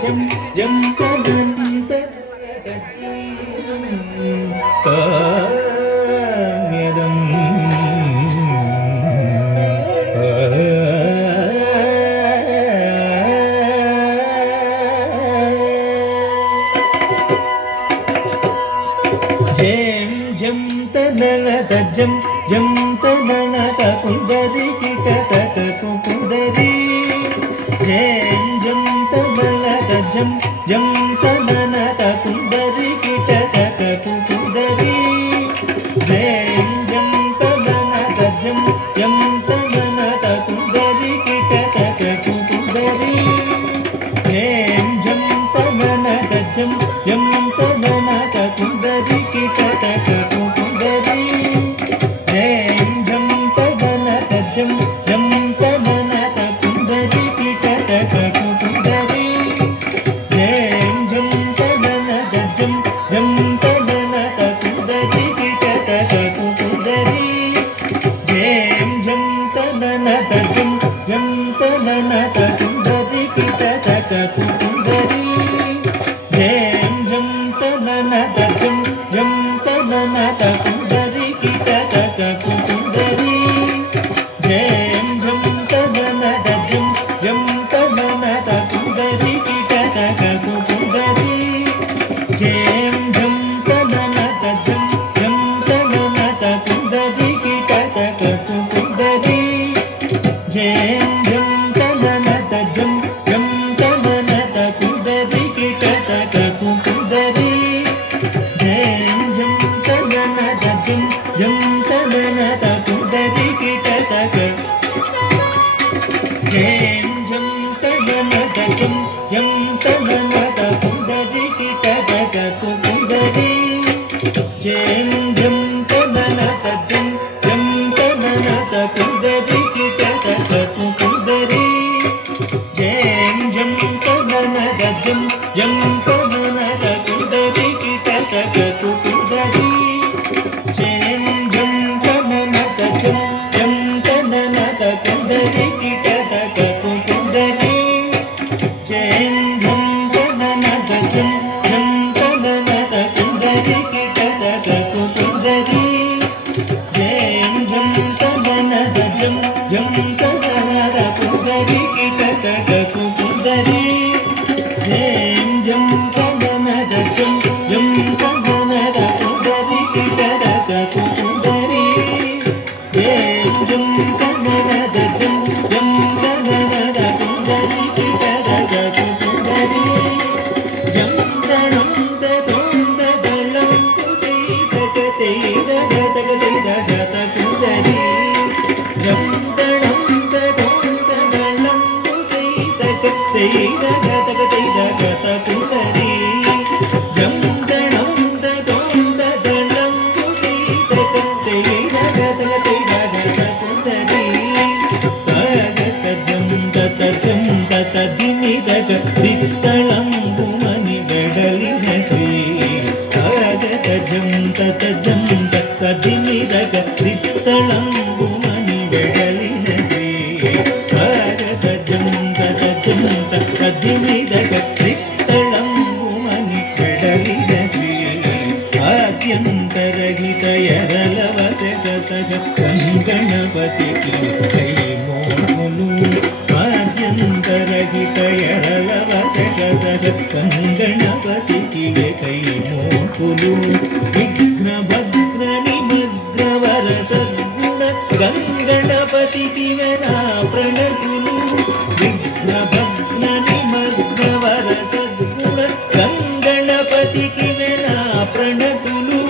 జం జం తనంత కామ్యదం జం జం తననత జం జం తననత కుందరి కిటకట కుందరి జం జం తననత జం జం తననత కుందరి కిటకట కుందరి జం జం తననత జం జం తననత కుందరి కిటకట కుందరి జం జం తననత జం జం తననత కుందరి కిటకట కుందరి జం జం తననత జం జం తననత కుందరి కిటకట కుందరి జం జం తననత జం జం తననత కుందరి కిటకట కుందరి జం జం తననత జం జం తననత కుందరి కిటకట కుందరి జం జం తననత జం జం తననత కుందరి కిటకట కుందరి జం జం తననత జం జం తననత కుందరి కిటకట కుందరి జం జం తననత జం జం తననత కుందరి కిటకట కుందరి జం జం తననత జం జం తననత కుందరి కిటకట కుందరి జం జం తననత జం జం తననత కుందరి కిటకట జం జం తననత జం జం తననత కుందరి కిటకట కుందరి జం జం తననత జం జం తననత కుందరి కిటకట కుందరి జం జం తననత జం జం తననత కుందరి కిటకట కుందరి జం జం తననత జం జం తననత కుందరి కిటకట కుందరి జం జం తననత జం జం తననత కుందరి కిటకట కుందరి జం జం తననత జం జం తననత కుందరి కిటకట కుందరి జం జం తననత జం జం తననత కుందరి కిటకట కుందరి జం జం తననత జం జం తననత కుందరి కిటకట కుందరి జం దణం దొంద దళం తుది తగతే దగతే దగత కుందరి జం దణం దొంద దళం తుది తగతే దగతే దగత కుందరి జం దణం దొంద దళం తుది తగతే దగతే దగత కుందరి తగత జం తత జం తత దిని దగ దిత్తళంబుమని వెడలిన శ్రీ తగత జం తత జం తత దిని దగ దిత్తళంబుమని వెడలిన శ్రీ తగత జం తత జం తత దిని దగ దిత్తళంబుమని వెడలిన శ్రీ ఆద్యంతరహిత ఎరలవసగ సగ గణపతికి జై మోములు ఆద్యంతరహిత ఎరలవసగ సగ గణపతికి కై మోకులు విఘ్న భద్ర నిమగ్నవర సద్గుణ గంగణపతికి నా ప్రణతులు విఘ్న భద్ర నిమగ్నవర సద్గుణ గంగణపతికి నా ప్రణతులు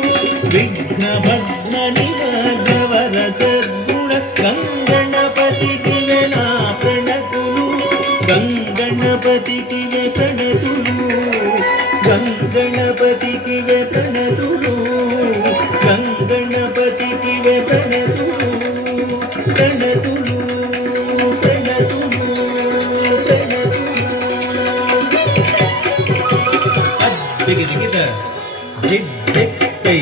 విఘ్న భద్ర నిమగ్నవర సద్గుణ గంగణపతికి నా ప్రణతులు గంగణపతికి ప్రణతులు గంగణపతికి ప్రణతులు గంగణపతికి ప్రణతులు ప్రణతులు ప్రణతులు ప్రణతులు అద్దిగిదిగిద దిక్తై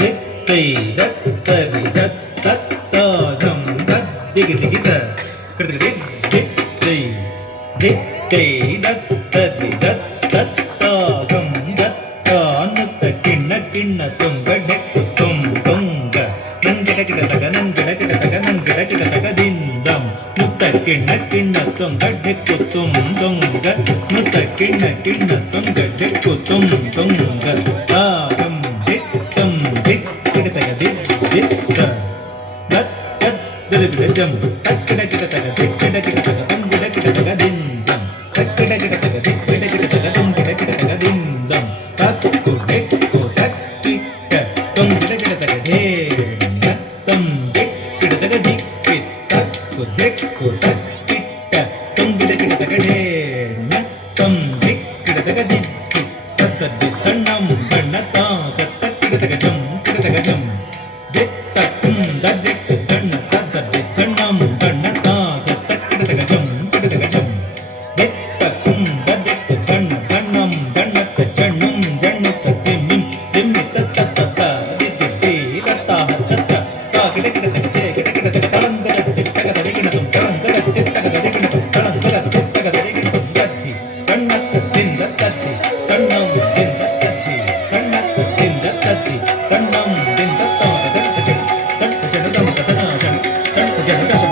దిక్తై దత్తరి దత్తత్తాధం దద్దిగిదిగిద దిక్తై దిక్తై దత్తరి ಕಿಣ್ಣ ಕಿಣ್ಣ ತೊಂಗಡ್ಡೆ ಕುತ್ತುಂ ತೊಂಗ ಮುತ್ತ ಕಿಣ್ಣ ಕಿಣ್ಣ ತೊಂಗಡ್ಡೆ ಕುತ್ತುಂ ತೊಂಗ ತಾಗಂ ದಿತ್ತಂ ದಿಕ್ ಕಿಡತಗ ದಿಕ್ ದಿತ್ತ ದತ್ ದತ್ ದಿರಬಿಡಜಂ ತಕ್ಕಿಡ ಕಿಡತಗ ದಿಕ್ಕಿಡ ಕಿಡತಗ ತಂಗಿಡ ಕಿಡತಗ ದಿಂದಂ ತಕ್ಕಿಡ ಕಿಡತಗ ದಿಕ್ಕಿಡ ಕಿಡತಗ ತಂಗಿಡ ಕಿಡತಗ ದಿಂದಂ ತಕ್ಕು ದಿಕ್ಕು ತಕ್ಕಿಟ್ಟ ತೊಂಗಿಡ ಕಿಡತಗ ಧೇ ದತ್ತಂ ದಿಕ್ ಕಿಡತಗ ದಿಕ್ಕಿ ತಕ್ಕು ದಿಕ್ಕು ತಕ್ಕಿಟ್ಟ ತೊಂಗಿಡ ಕಿಡತಗ ಢೇ ನತ್ತಂ ದಿಕ್ ಕಿಡತಗ ದಿಕ್ಕಿ ತತ್ತದ್ದಿ ತಣ್ಣಂ ಬಣ್ಣ ತಾ ತತ್ತ ಕಿಡತಗ ಜಂ ಕಿಡತಗ ಜಂ ದಿತ್ತ ಕುಂದ ದಿಕ್ಕು ತಣ್ಣ ತತ್ತದ್ದಿ ತಣ್ಣಂ ಬಣ್ಣ ತಾ ತತ್ತ ಕಿಡತಗ ಜಂ ಕಿಡತಗ ಜಂ ದಿತ್ತ ಕುಂದ ದಿಕ್ಕು ತಣ್ಣ ತಣ್ಣಂ ಬಣ್ಣತ್ತ ಚಣ್ಣಂ ಜಣ್ಣತ್ತ ತಿಮ್ಮಿಂ ತಿಮ್ಮಿ ತತ್ತ ತತ್ತ ದಿದ್ದಿ ತತ್ತ ತತ್ತ ತಾ ಕಿಡ ಕಿಡತಗ ಜೇ ಕಿಡ ಕಿಡತಗ ತಳಂಗದ ದಿತ್ತಗ ದರಿಗಿಣತಂ ತಳಂಗದ ದಿತ್ತಗ ದರಿಗಿಣತಂ ತಳಂಗದ ದಿತ್ತಗ ದರಿಗಿಣತಂ ತತ್ತಿ ಕಣ್ಣತ್ತ ತಿಂದ ತತ್ತಿ ಕಣ್ಣಂ ತಿಂದ ತತ್ತಿ ಕಣ್ಣತ್ತ ತಿಂದ ತತ್ತಿ ಕಣ್ಣಂ ತಿಂದ ತಾದ ದಟ್ಟ ಜಡ ದಟ್ಟ ಜಡ ದಮ ದಟನ ಜಡ ದಟ್ಟ ಜಡ ದಮ